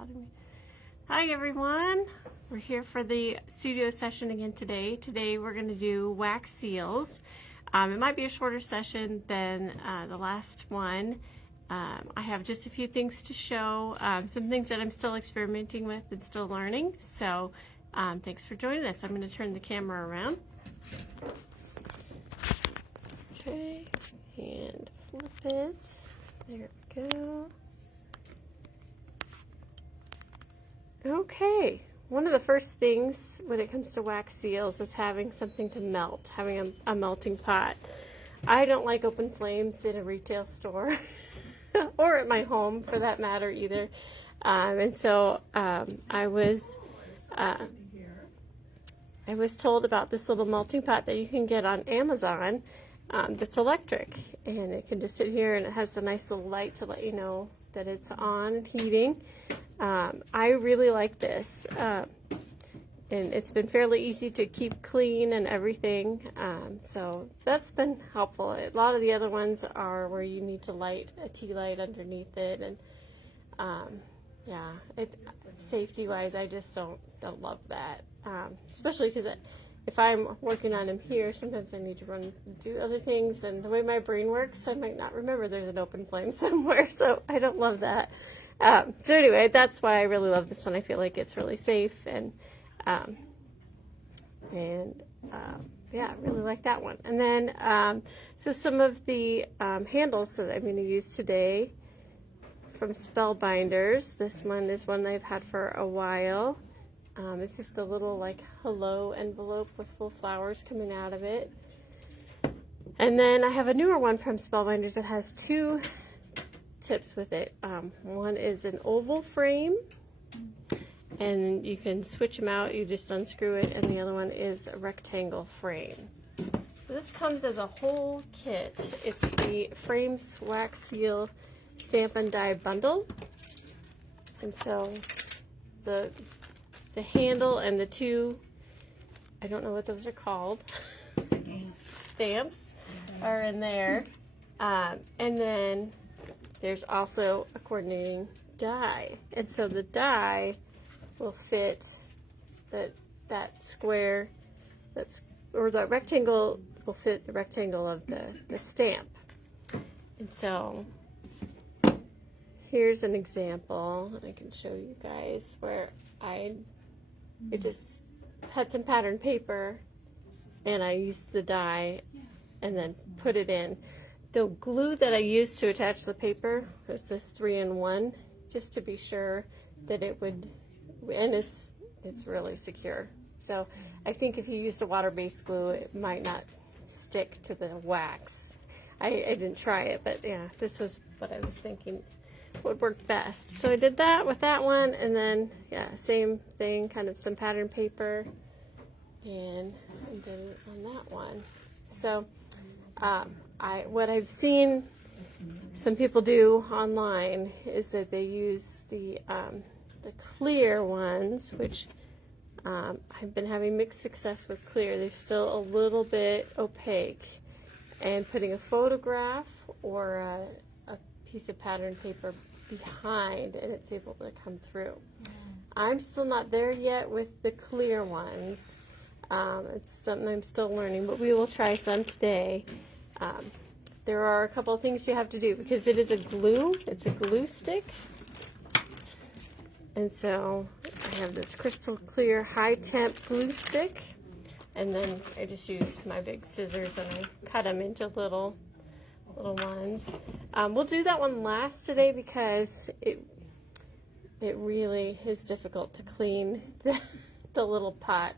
bothering me. Hi everyone, we're here for the studio session again today. Today we're going to do wax seals. It might be a shorter session than the last one. I have just a few things to show, some things that I'm still experimenting with and still learning. So thanks for joining us. I'm going to turn the camera around. Okay, and flip it. There we go. Okay, one of the first things when it comes to wax seals is having something to melt, having a melting pot. I don't like open flames in a retail store or at my home for that matter either. And so I was told about this little melting pot that you can get on Amazon that's electric, and it can just sit here and it has a nice little light to let you know that it's on and heating. I really like this, and it's been fairly easy to keep clean and everything, so that's been helpful. A lot of the other ones are where you need to light a tea light underneath it, and yeah, safety wise I just don't love that, especially because if I'm working on them here, sometimes I need to do other things, and the way my brain works, I might not remember there's an open flame somewhere, so I don't love that. So anyway, that's why I really love this one. I feel like it's really safe, and yeah, I really like that one. And then, so some of the handles that I'm going to use today from Spellbinders. This one is one I've had for a while. It's just a little like hello envelope with full flowers coming out of it. And then I have a newer one from Spellbinders that has two tips with it. One is an oval frame, and you can switch them out. You just unscrew it, and the other one is a rectangle frame. So this comes as a whole kit. It's the Frames Wax Seal Stamp and Die Bundle, and so the handle and the two, I don't know what those are called, stamps are in there, and then there's also a coordinating die, and so the die will fit that square, or the rectangle will fit the rectangle of the stamp. And so here's an example that I can show you guys where I just had some pattern paper and I used the die and then put it in. The glue that I used to attach the paper was this 3-in-1, just to be sure that it would, and it's really secure. So I think if you used a water-based glue, it might not stick to the wax. I didn't try it, but yeah, this was what I was thinking would work best. So I did that with that one, and then yeah, same thing, kind of some pattern paper, and I did it on that one. So what I've seen some people do online is that they use the clear ones, which I've been having mixed success with clear. They're still a little bit opaque, and putting a photograph or a piece of pattern paper behind, and it's able to come through. I'm still not there yet with the clear ones. It's something I'm still learning, but we will try some today. There are a couple of things you have to do because it is a glue. It's a glue stick. And so I have this crystal clear high temp glue stick. And then I just used my big scissors and I cut them into little ones. We'll do that one last today because it really is difficult to clean the little pot.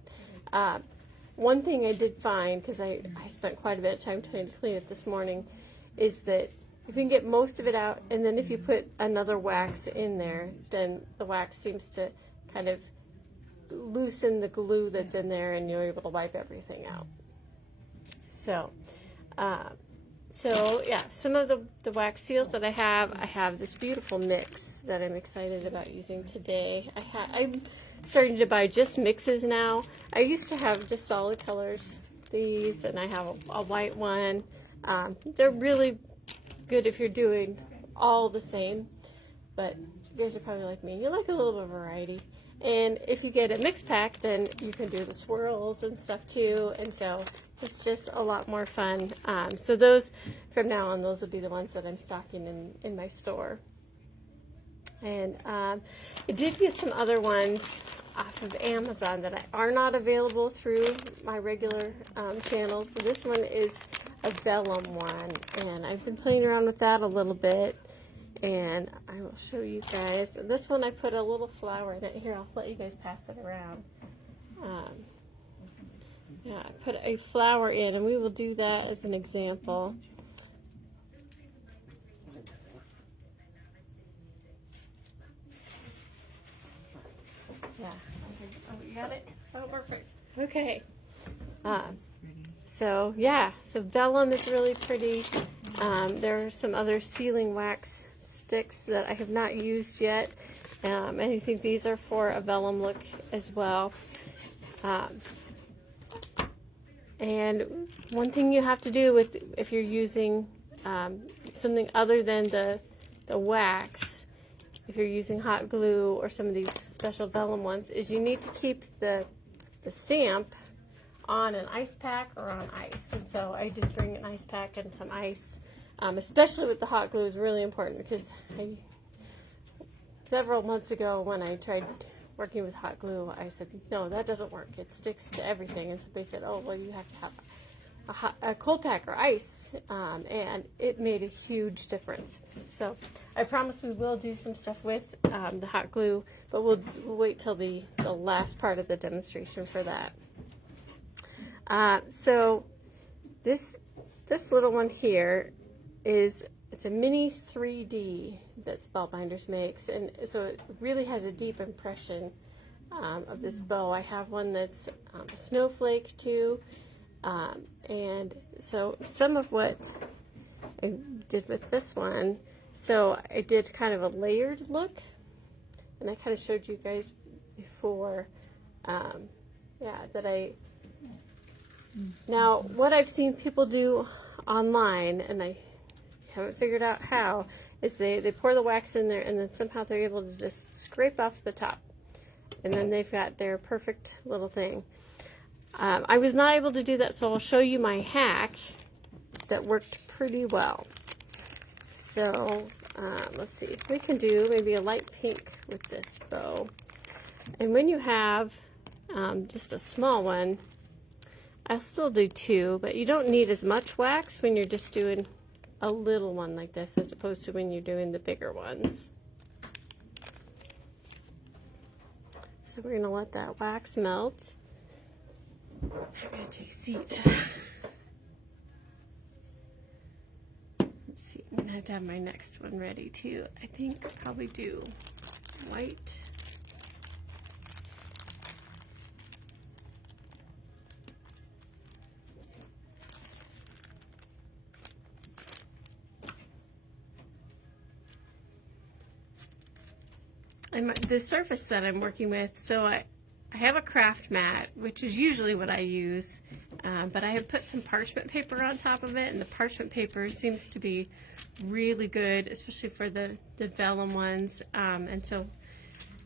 One thing I did find, because I spent quite a bit of time trying to clean it this morning, is that if you can get most of it out, and then if you put another wax in there, then the wax seems to kind of loosen the glue that's in there, and you're able to wipe everything out. So yeah, some of the wax seals that I have this beautiful mix that I'm excited about using today. I'm starting to buy just mixes now. I used to have just solid colors, these, and I have a white one. They're really good if you're doing all the same, but you guys are probably like me. You like a little bit of variety. And if you get a mix pack, then you can do the swirls and stuff too. And so it's just a lot more fun. So those, from now on, those will be the ones that I'm stocking in my store. And I did get some other ones off of Amazon that are not available through my regular channels. So this one is a vellum one, and I've been playing around with that a little bit, and I will show you guys. This one I put a little flower in it. Here, I'll let you guys pass it around. Yeah, I put a flower in, and we will do that as an example. Yeah. Oh, you got it? Oh, perfect. Okay. So, yeah. So, vellum is really pretty. There are some other sealing wax sticks that I have not used yet. And I think these are for a vellum look as well. And one thing you have to do with, if you're using something other than the wax, if you're using hot glue or some of these special vellum ones, is you need to keep the stamp on an ice pack or on ice. And so I did bring an ice pack and some ice, especially with the hot glue is really important, because several months ago when I tried working with hot glue, I said, no, that doesn't work. It sticks to everything. And somebody said, oh, well, you have to have a cold pack or ice, and it made a huge difference. So I promise we will do some stuff with the hot glue, but we'll wait till the last part of the demonstration for that. So this little one here it's a mini 3D that Spellbinders makes, and so it really has a deep impression of this bow. I have one that's a snowflake too. And so some of what I did with this one, so I did kind of a layered look, and I kind of showed you guys before, now what I've seen people do online, and I haven't figured out how, is they pour the wax in there, and then somehow they're able to just scrape off the top, and then they've got their perfect little thing. I was not able to do that, so I'll show you my hack that worked pretty well. So let's see, we can do maybe a light pink with this bow. And when you have just a small one, I'll still do two, but you don't need as much wax when you're just doing a little one like this, as opposed to when you're doing the bigger ones. So we're going to let that wax melt. I'm going to take a seat. Let's see, I'm going to have my next one ready too. I think I'll probably do white. The surface that I'm working with, so I have a craft mat, which is usually what I use, but I have put some parchment paper on top of it, and the parchment paper seems to be really good, especially for the vellum ones, and so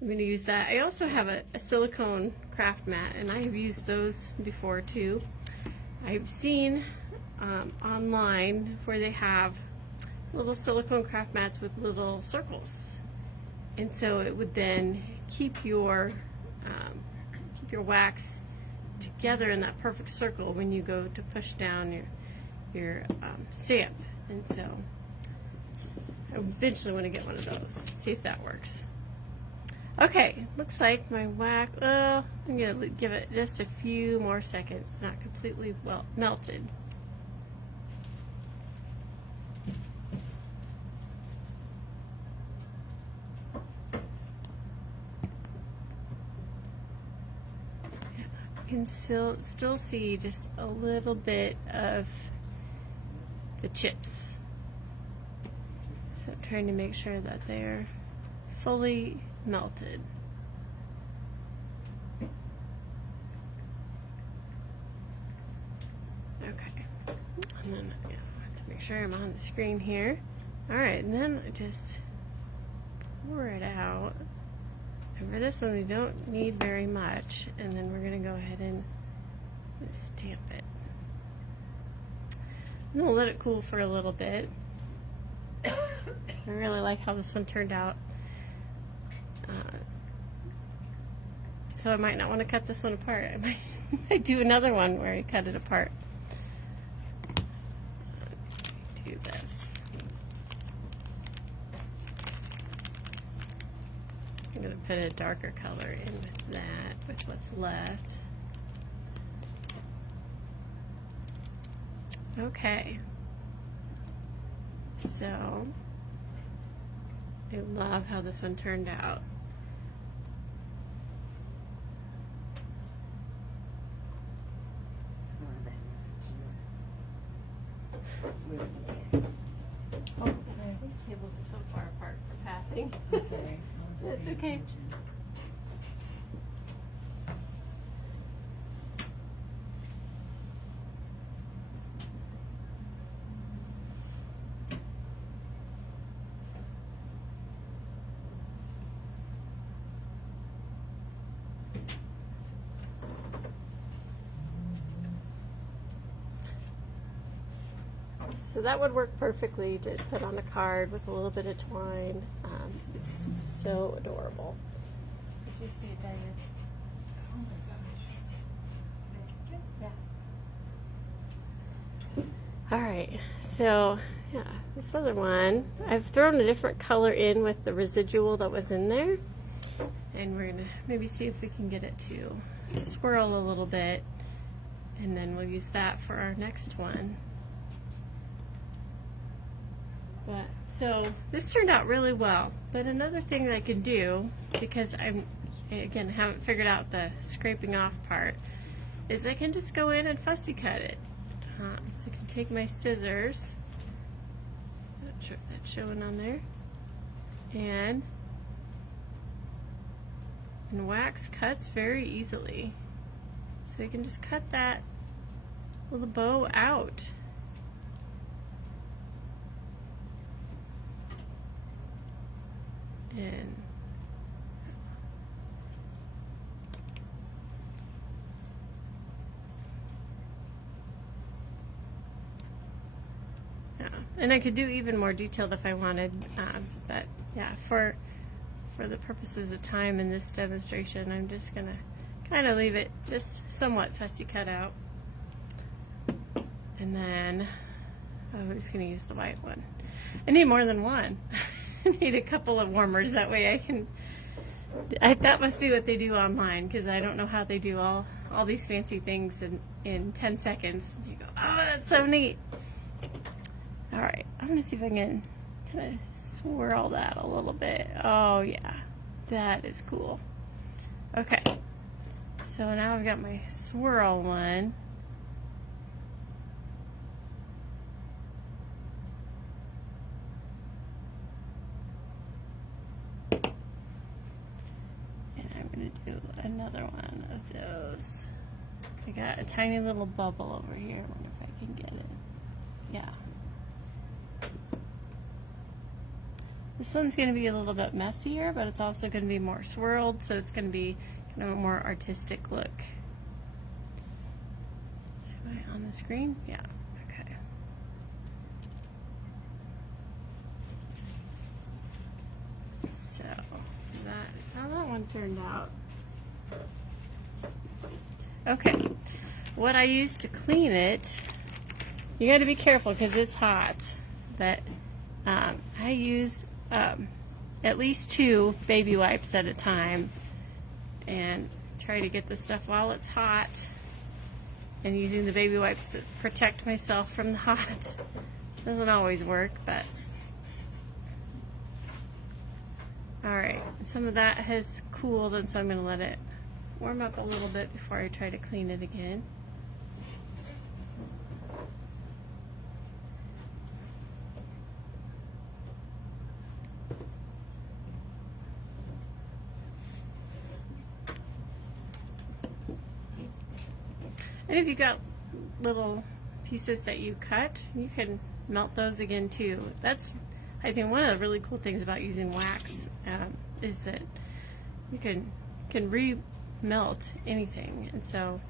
I'm going to use that. I also have a silicone craft mat, and I have used those before too. I've seen online where they have little silicone craft mats with little circles. And so it would then keep your wax together in that perfect circle when you go to push down your stamp. And so I eventually want to get one of those. See if that works. Okay, looks like my wax. I'm going to give it just a few more seconds. It's not completely well melted. You can still see just a little bit of the chips. So I'm trying to make sure that they're fully melted. Okay. And then I have to make sure I'm on the screen here. Alright, and then I just pour it out. And for this one, we don't need very much. And then we're going to go ahead and stamp it. I'm going to let it cool for a little bit. I really like how this one turned out. So I might not want to cut this one apart. I might do another one where I cut it apart. Do this. I'm going to put a darker color in with that, with what's left. Okay. So, I love how this one turned out. Oh, sorry, these tables are so far apart for passing. I'm sorry. That's okay. So that would work perfectly to put on a card with a little bit of twine. It's so adorable. Did you see it, Diane? Oh my gosh. Yeah. All right, so yeah, this other one, I've thrown a different color in with the residual that was in there. And we're gonna maybe see if we can get it to swirl a little bit. And then we'll use that for our next one. But, so this turned out really well, but another thing that I can do, because I'm, again, haven't figured out the scraping off part, is I can just go in and fussy cut it. So I can take my scissors, not sure if that's showing on there, and wax cuts very easily. So I can just cut that little bow out. And yeah, and I could do even more detailed if I wanted, but yeah, for the purposes of time in this demonstration, I'm just gonna kind of leave it just somewhat fussy cut out, and then I'm just gonna use the white one. I need more than one. I need a couple of warmers, that way I can, that must be what they do online, because I don't know how they do all these fancy things in 10 seconds. You go, oh, that's so neat. All right, I'm gonna see if I can kind of swirl that a little bit. Oh yeah, that is cool. Okay, so now I've got my swirl one. Another one of those. I got a tiny little bubble over here. I wonder if I can get it. Yeah. This one's going to be a little bit messier, but it's also going to be more swirled, so it's going to be kind of a more artistic look. Am I on the screen? Yeah. Okay. So that is how that one turned out. Okay, what I use to clean it, you got to be careful because it's hot, but I use at least 2 baby wipes at a time and try to get the stuff while it's hot, and using the baby wipes to protect myself from the hot. Doesn't always work, but alright, some of that has cooled, and so I'm going to let it warm up a little bit before I try to clean it again. And if you've got little pieces that you cut, you can melt those again too. That's, I think, one of the really cool things about using wax is that you can re-melt anything, and so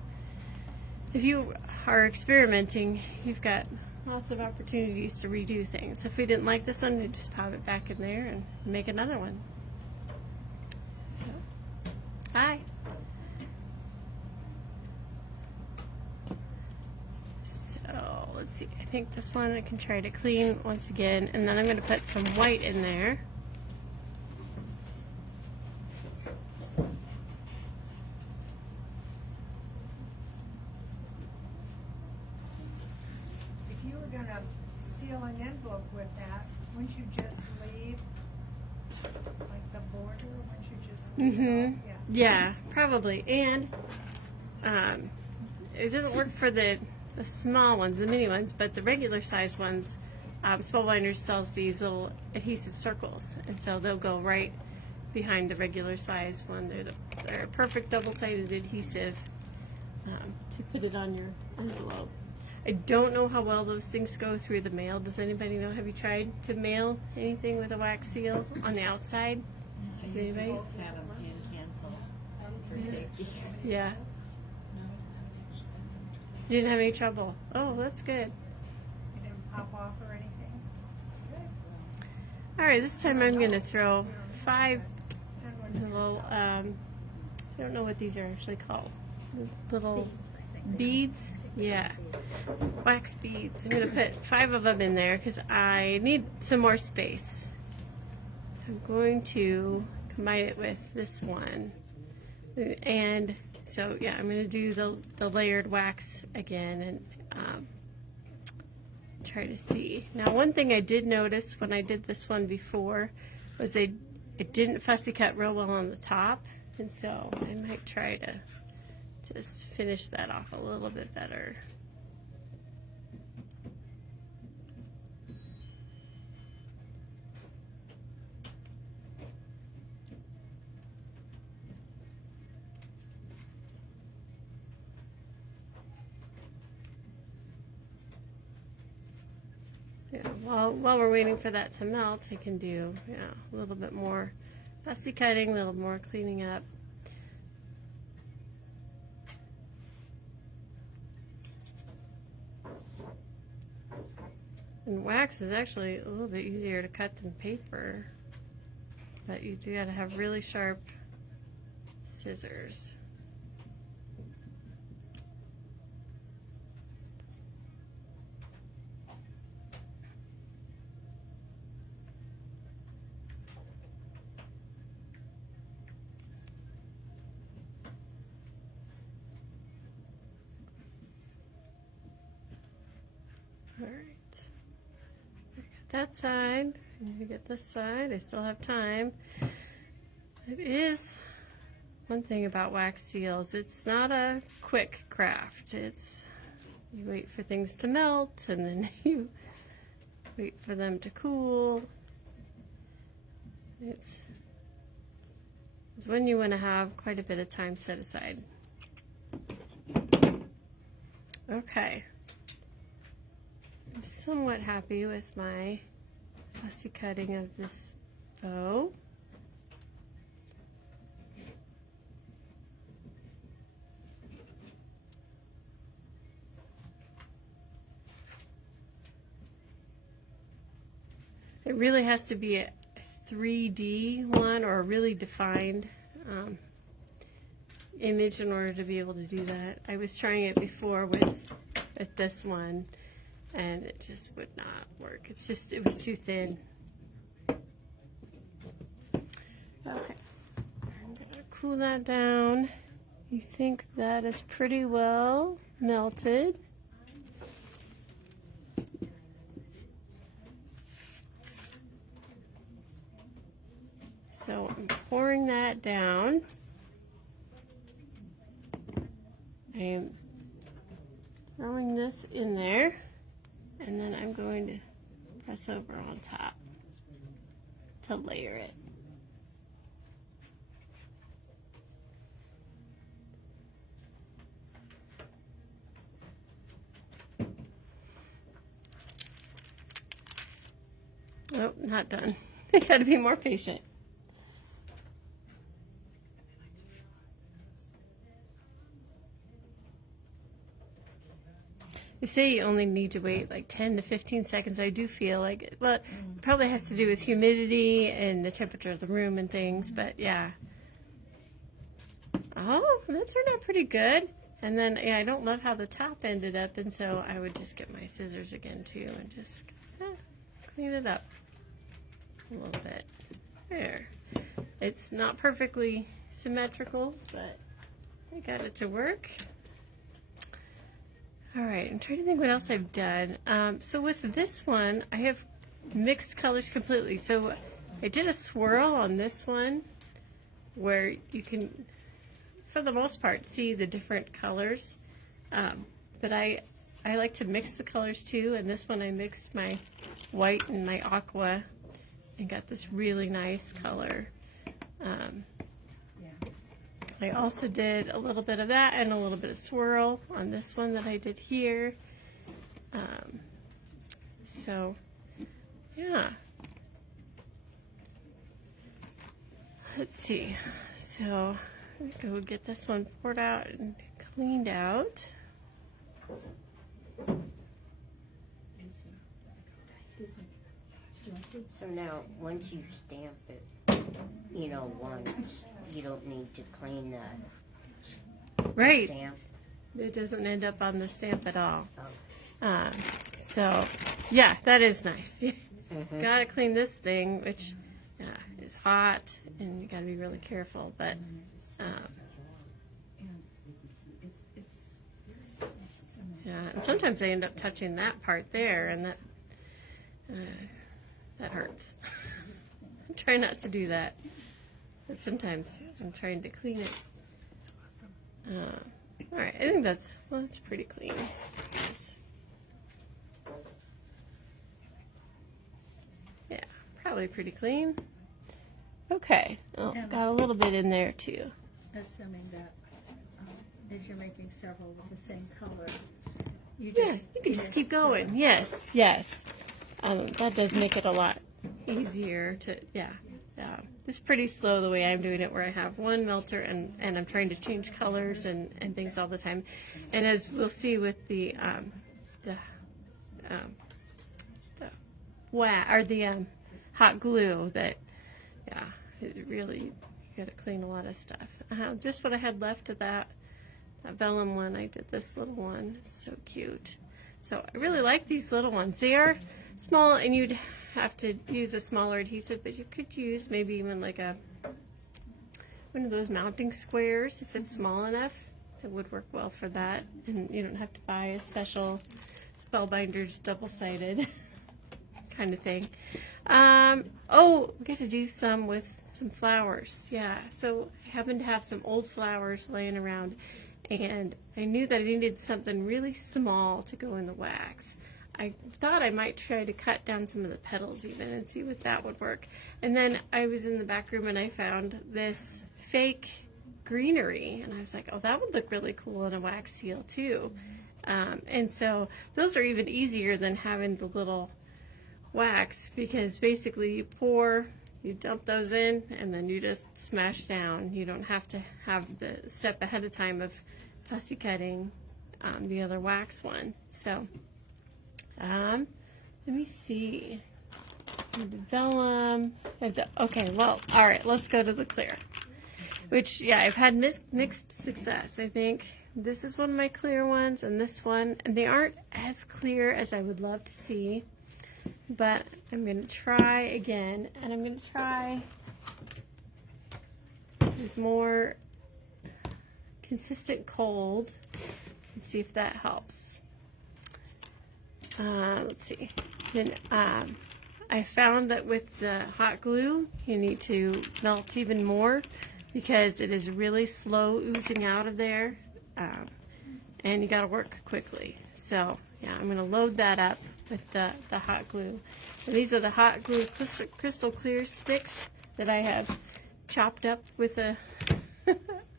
if you are experimenting, you've got lots of opportunities to redo things. If we didn't like this one, we just pop it back in there and make another one. So, hi. So let's see. I think this one I can try to clean once again, and then I'm going to put some white in there. Seal an envelope with that, wouldn't you just leave like the border? Wouldn't you just leave Yeah, probably. And it doesn't work for the small ones, the mini ones, but the regular size ones, Spellbinders sells these little adhesive circles, and so they'll go right behind the regular size one. They're a perfect double-sided adhesive to put it on your envelope. I don't know how well those things go through the mail. Does anybody know? Have you tried to mail anything with a wax seal on the outside? Does anybody? Have them can cancel for safety. Yeah. You didn't have any trouble. Oh, that's good. You didn't pop off or anything? Good. All right, this time I'm going to throw 5 Send one to little, yourself. I don't know what these are actually called. Little beads? Yeah. Wax beads. I'm going to put 5 of them in there because I need some more space. I'm going to combine it with this one. And so, yeah, I'm going to do the layered wax again and try to see. Now, one thing I did notice when I did this one before was it didn't fussy cut real well on the top. And so I might try to just finish that off a little bit better. Yeah, while we're waiting for that to melt, I can do a little bit more fussy cutting, a little more cleaning up. And wax is actually a little bit easier to cut than paper, but you do gotta have really sharp scissors. All right. That side, I'm going to get this side. I still have time. It is one thing about wax seals. It's not a quick craft. It's you wait for things to melt and then you wait for them to cool. It's when you want to have quite a bit of time set aside. Okay. I'm somewhat happy with my fussy cutting of this bow. It really has to be a 3D one or a really defined image in order to be able to do that. I was trying it before with this one, and it just would not work. It was too thin. Okay, I'm gonna cool that down. You think that is pretty well melted. So I'm pouring that down. I am throwing this in there. And then I'm going to press over on top to layer it. Oh, not done. I gotta be more patient. they say you only need to wait like 10 to 15 seconds. I do feel like it, well, it probably has to do with humidity and the temperature of the room and things, but yeah. Oh, that turned out pretty good. And then, yeah, I don't love how the top ended up, and so I would just get my scissors again too and just clean it up a little bit. There. It's not perfectly symmetrical, but I got it to work. All right, I'm trying to think what else I've done. So with this one, I have mixed colors completely. So I did a swirl on this one where you can, for the most part, see the different colors. But I like to mix the colors too, and this one I mixed my white and my aqua and got this really nice color. I also did a little bit of that and a little bit of swirl on this one that I did here. So, yeah. Let's see. So, I'm going to go get this one poured out and cleaned out. So now, once you stamp it, you know, once, you don't need to clean the Right. stamp. It doesn't end up on the stamp at all. Oh. So, yeah, that is nice. Mhm. Gotta clean this thing, which is hot, and you gotta be really careful. But yeah, and sometimes I end up touching that part there, and that hurts. I try not to do that, but sometimes I'm trying to clean it. All right, I think that's pretty clean. Yes. Yeah, probably pretty clean. Okay, oh, got a little bit in there too. Assuming that if you're making several with the same color, you Yeah, you can just keep going. Yes, yes. That does make it a lot easier to, yeah. It's pretty slow the way I'm doing it, where I have one melter and I'm trying to change colors and things all the time. And as we'll see with the hot glue, that, yeah, it really, you gotta clean a lot of stuff. Just what I had left of that vellum one, I did this little one. It's so cute. So I really like these little ones. They are small, and you'd have to use a smaller adhesive, but you could use maybe even like one of those mounting squares if it's small enough. It would work well for that, and you don't have to buy a special Spellbinders double-sided kind of thing. Oh, we got to do some with some flowers. Yeah, so I happen to have some old flowers laying around, and I knew that I needed something really small to go in the wax. I thought I might try to cut down some of the petals even and see what that would work. And then I was in the back room and I found this fake greenery, and I was like, oh, that would look really cool in a wax seal too. And so those are even easier than having the little wax, because basically you pour, you dump those in, and then you just smash down. You don't have to have the step ahead of time of fussy cutting the other wax one. So let me see. The vellum. Okay, well, all right, let's go to the clear. Which, yeah, I've had mixed success. I think this is one of my clear ones, and this one, and they aren't as clear as I would love to see. But I'm going to try again, and I'm going to try with more consistent cold and see if that helps. Let's see. Then I found that with the hot glue, you need to melt even more because it is really slow oozing out of there, and you got to work quickly. So yeah, I'm going to load that up with the hot glue. And these are the hot glue crystal clear sticks that I have chopped up with a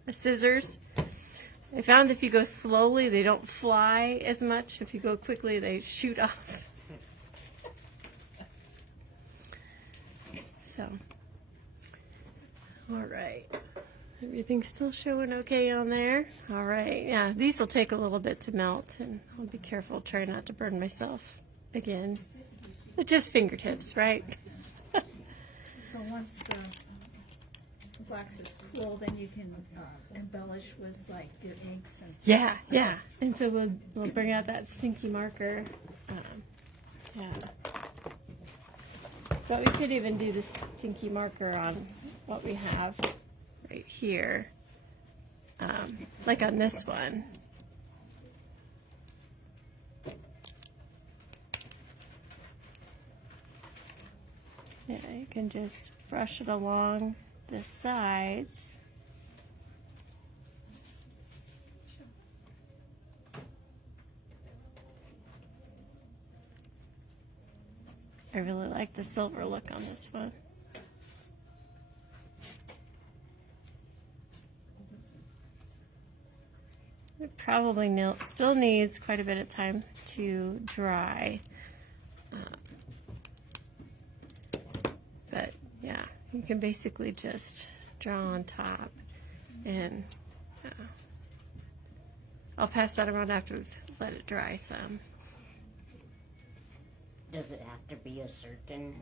scissors. I found if you go slowly, they don't fly as much. If you go quickly, they shoot off. So, all right. Everything's still showing okay on there. All right, yeah, these will take a little bit to melt, and I'll be careful, try not to burn myself again. But just fingertips, right? So once the wax is cool, then you can embellish with like your inks and Yeah, yeah. And so we'll bring out that stinky marker. Yeah. But we could even do the stinky marker on what we have right here, like on this one. Yeah, you can just brush it along the sides. I really like the silver look on this one. It probably still needs quite a bit of time to dry. But yeah, you can basically just draw on top, and I'll pass that around after we've let it dry some. Does it have to be a certain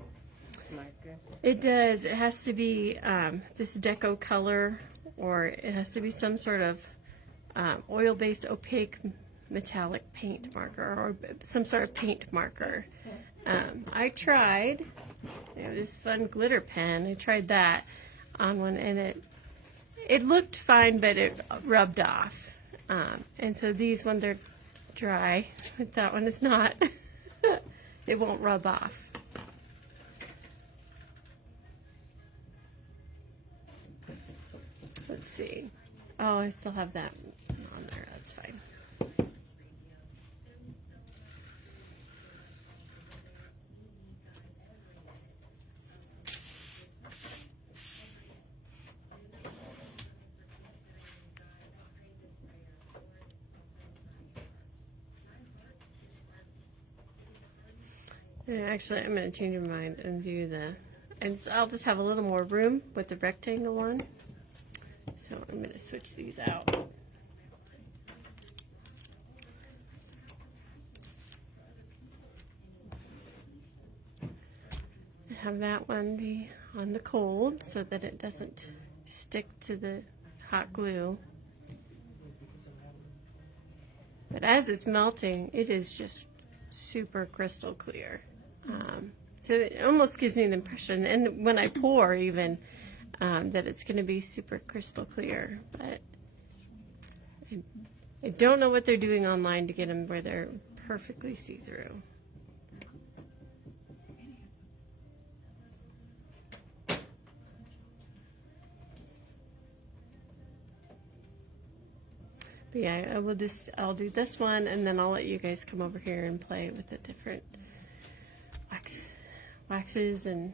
marker? It does. It has to be this deco color, or it has to be some sort of oil-based opaque metallic paint marker, or some sort of paint marker. I tried this fun glitter pen. I tried that on one, and it looked fine, but it rubbed off. And so these, when they're dry, but that one is not. It won't rub off. Let's see. Oh, I still have that on there. That's fine. Yeah, actually, I'm going to change my mind and do and so I'll just have a little more room with the rectangle one. So I'm going to switch these out. Have that one be on the cold so that it doesn't stick to the hot glue. But as it's melting, it is just super crystal clear. So it almost gives me the impression, and when I pour even, that it's going to be super crystal clear. But I don't know what they're doing online to get them where they're perfectly see-through. But yeah, I'll do this one, and then I'll let you guys come over here and play with the different waxes and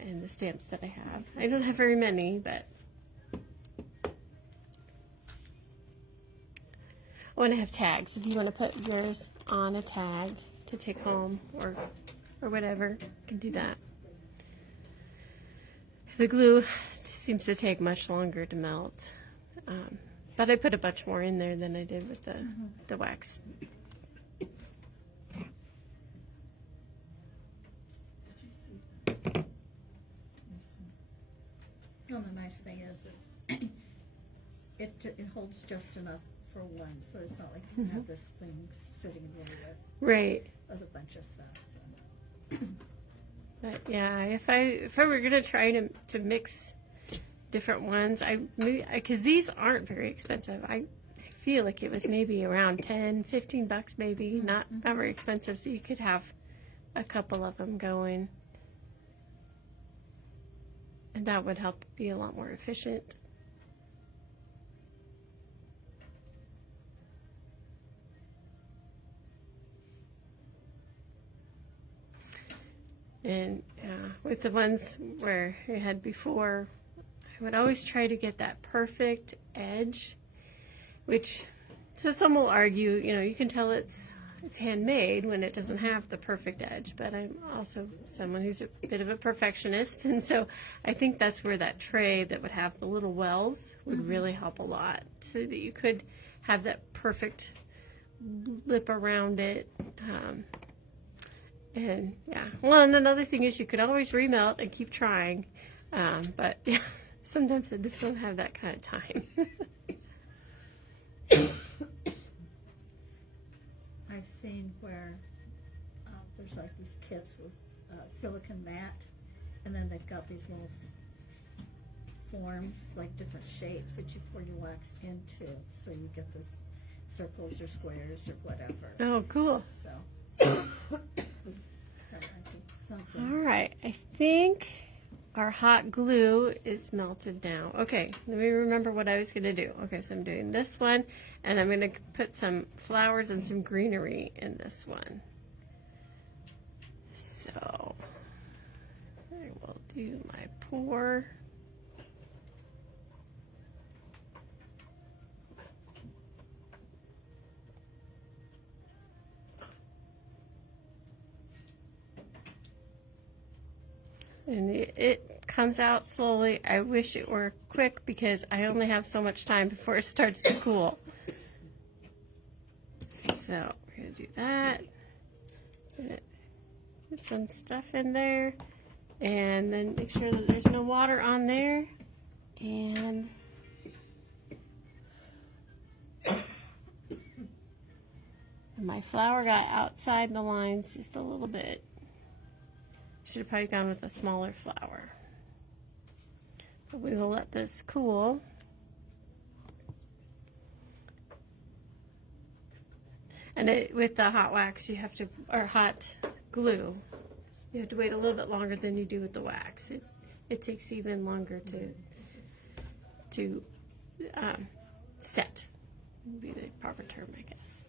the stamps that I have. I don't have very many, but oh, and I have tags. If you want to put yours on a tag to take home or whatever, you can do that. The glue seems to take much longer to melt. But I put a bunch more in there than I did with the wax. Well, the nice thing is that it holds just enough for one, so it's not like you have this thing sitting there with a bunch of stuff. So. But yeah, if I were gonna try to mix different ones, because these aren't very expensive. I feel like it was maybe around $10-15 maybe, not very expensive, so you could have a couple of them going. And that would help be a lot more efficient. And with the ones where you had before, I would always try to get that perfect edge, so some will argue, you can tell it's it's handmade when it doesn't have the perfect edge, but I'm also someone who's a bit of a perfectionist, and so I think that's where that tray that would have the little wells would really help a lot, so that you could have that perfect lip around it. And yeah, well, and another thing is you could always remelt and keep trying, but yeah, sometimes I just don't have that kind of time. I've seen where there's like these kits with silicone mat, and then they've got these little forms, like different shapes that you pour your wax into, so you get this circles or squares or whatever. Oh, cool. So, I think something. All right, I think our hot glue is melted now. Okay, let me remember what I was going to do. Okay, so I'm doing this one, and I'm going to put some flowers and some greenery in this one. So I will do my pour. And it comes out slowly. I wish it were quick because I only have so much time before it starts to cool. So we're going to do that. Put some stuff in there. And then make sure that there's no water on there. And my flower got outside the lines just a little bit. Should have probably gone with a smaller flower. But we will let this cool. And with the hot wax, you have to, or hot glue, you have to wait a little bit longer than you do with the wax. It takes even longer to set, would be the proper term, I guess.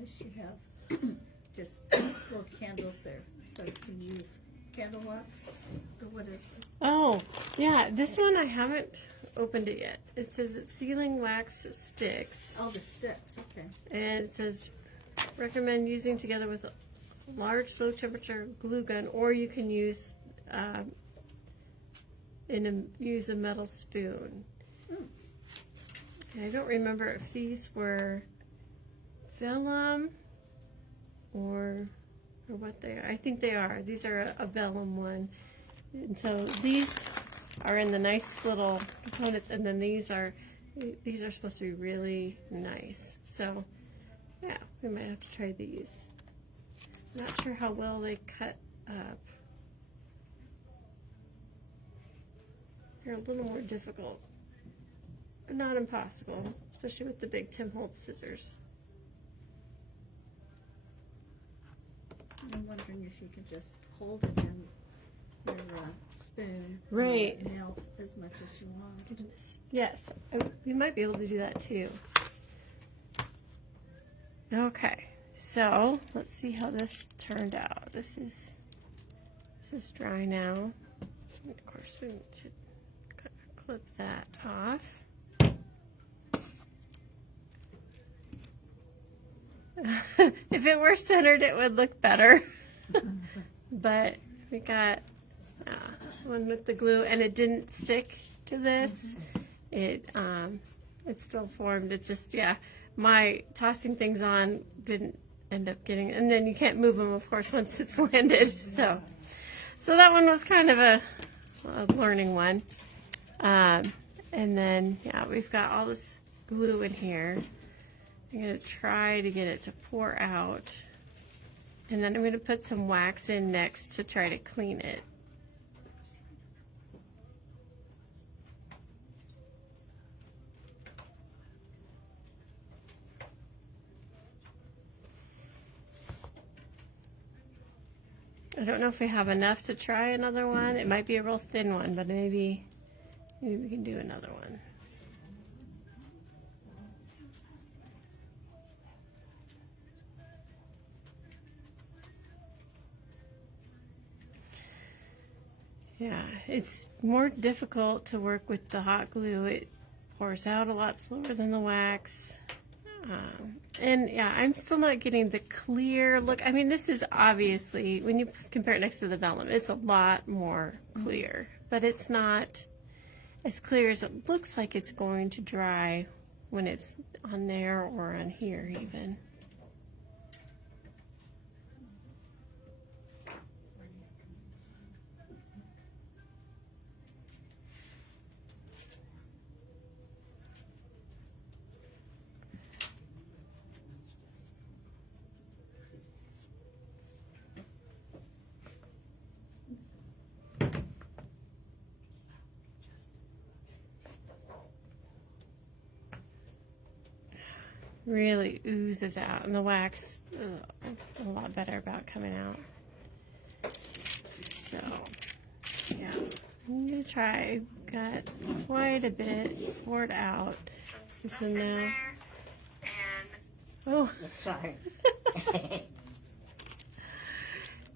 Nice, you have just little candles there, so you can use candle wax, or what is it? Oh, yeah, this one I haven't opened it yet. It says it's sealing wax sticks. Oh, the sticks, okay. And it says recommend using together with a large low temperature glue gun, or you can use use a metal spoon. And I don't remember if these were vellum or what they are. I think they are. These are a vellum one. And so these are in the nice little components, and then these are supposed to be really nice. So yeah, we might have to try these. Not sure how well they cut up. They're a little more difficult, but not impossible, especially with the big Tim Holtz scissors. I'm wondering if you could just hold it in your spoon. Right. And melt as much as you want. Goodness. Yes, we might be able to do that too. Okay, so let's see how this turned out. This is dry now. And of course, we should clip that off. If it were centered, it would look better. But we got one with the glue, and it didn't stick to this. It still formed. It just, yeah, my tossing things on didn't end up getting, and then you can't move them, of course, once it's landed. So that one was kind of a learning one. And then, yeah, we've got all this glue in here. I'm going to try to get it to pour out, and then I'm going to put some wax in next to try to clean it. I don't know if we have enough to try another one. It might be a real thin one, but maybe we can do another one. Yeah, it's more difficult to work with the hot glue. It pours out a lot slower than the wax. And yeah, I'm still not getting the clear look. I mean, this is obviously, when you compare it next to the vellum, it's a lot more clear, but it's not as clear as it looks like it's going to dry when it's on there or on here even. Really oozes out, and the wax a lot better about coming out. So, yeah, I'm gonna try. Got quite a bit poured out. So now, oh, Sorry. it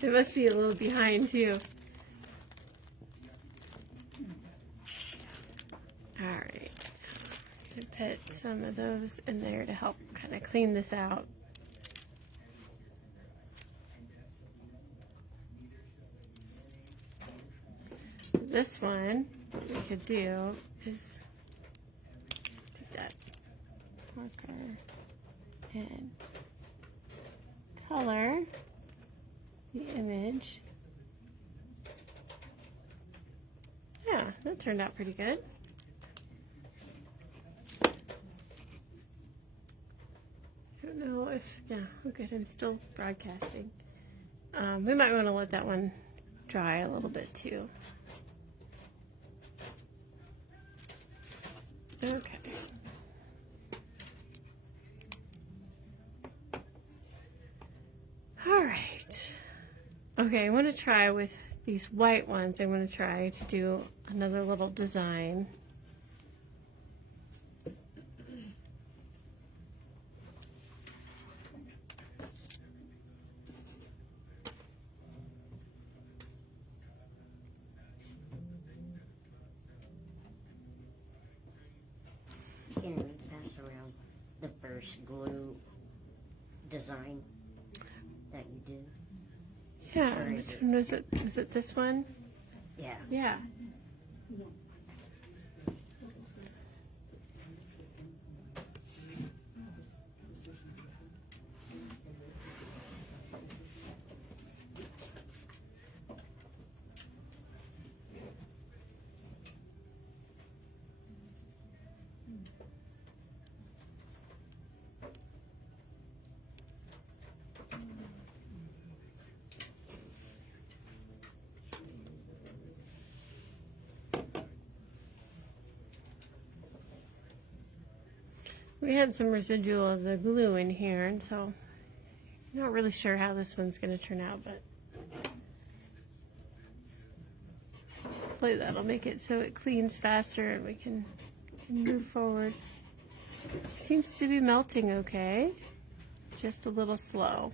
must be a little behind too. All right. Put some of those in there to help kind of clean this out. This one, what we could do is take that marker and color the image. Yeah, that turned out pretty good. I don't know if, yeah, oh good, I'm still broadcasting. We might want to let that one dry a little bit too. Okay. All right. Okay, I want to try with these white ones. I want to try to do another little design. Can we pass around the first glue design that you do? Yeah, Or which one was it? Was it this one? Yeah. Yeah. We had some residual of the glue in here, and so I'm not really sure how this one's going to turn out, but hopefully that'll make it so it cleans faster and we can move forward. Seems to be melting okay, just a little slow.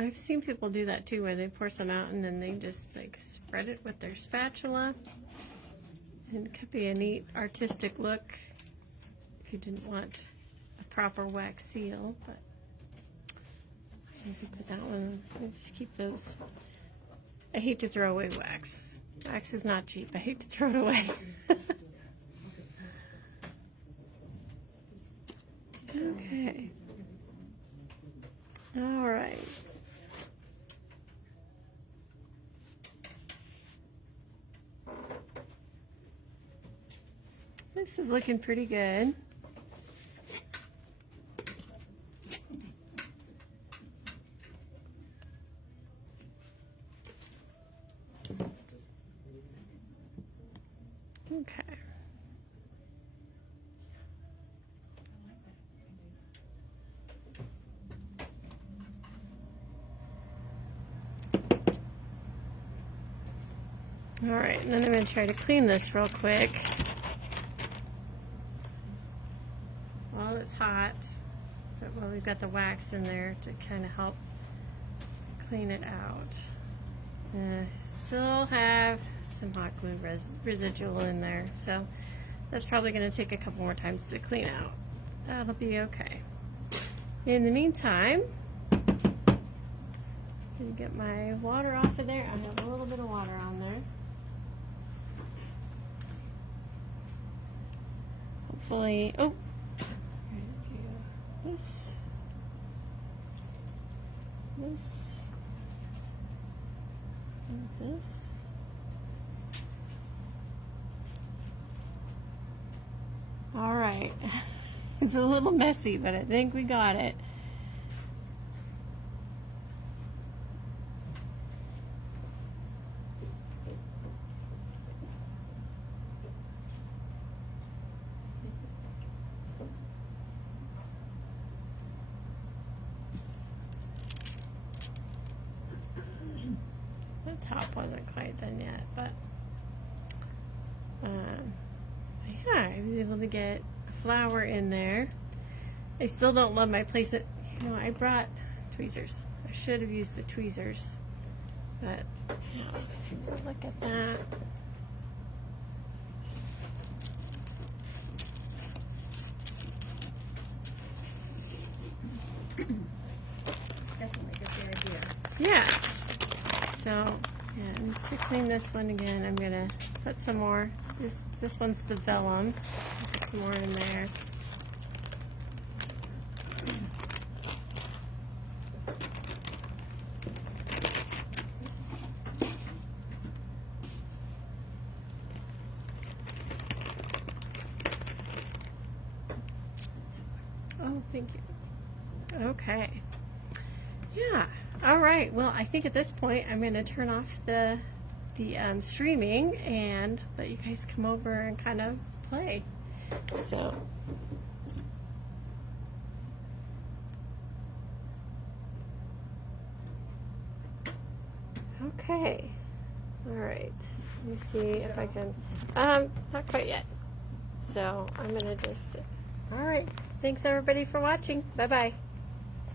I've seen people do that too, where they pour some out and then they just like spread it with their spatula. And it could be a neat artistic look if you didn't want a proper wax seal, but I think with that one, I just keep those. I hate to throw away wax. Wax is not cheap. I hate to throw it away. Okay. All right. This is looking pretty good. Okay. All right, and then I'm going to try to clean this real quick while it's hot, but while we've got the wax in there to kind of help clean it out. Still have some hot glue residual in there, so that's probably going to take a couple more times to clean out. That'll be okay. In the meantime, I'm going to get my water off of there. I have a little bit of water on there. Hopefully, oh, this, and this. All right, it's a little messy, but I think we got it. The top wasn't quite done yet, but yeah, I was able to get a flower in there. I still don't love my placement. You know, I brought tweezers. I should have used the tweezers, but you know, look at that. Definitely get the idea. Yeah. So, yeah, and to clean this one again, I'm gonna put some more. This one's the vellum. Put some more in there. Oh, thank you. Okay. Yeah. All right. Well, I think at this point I'm going to turn off the streaming and let you guys come over and kind of play. So. Okay. All right. Let me see if I can. Not quite yet. So I'm going to just. All right. Thanks everybody for watching. Bye bye.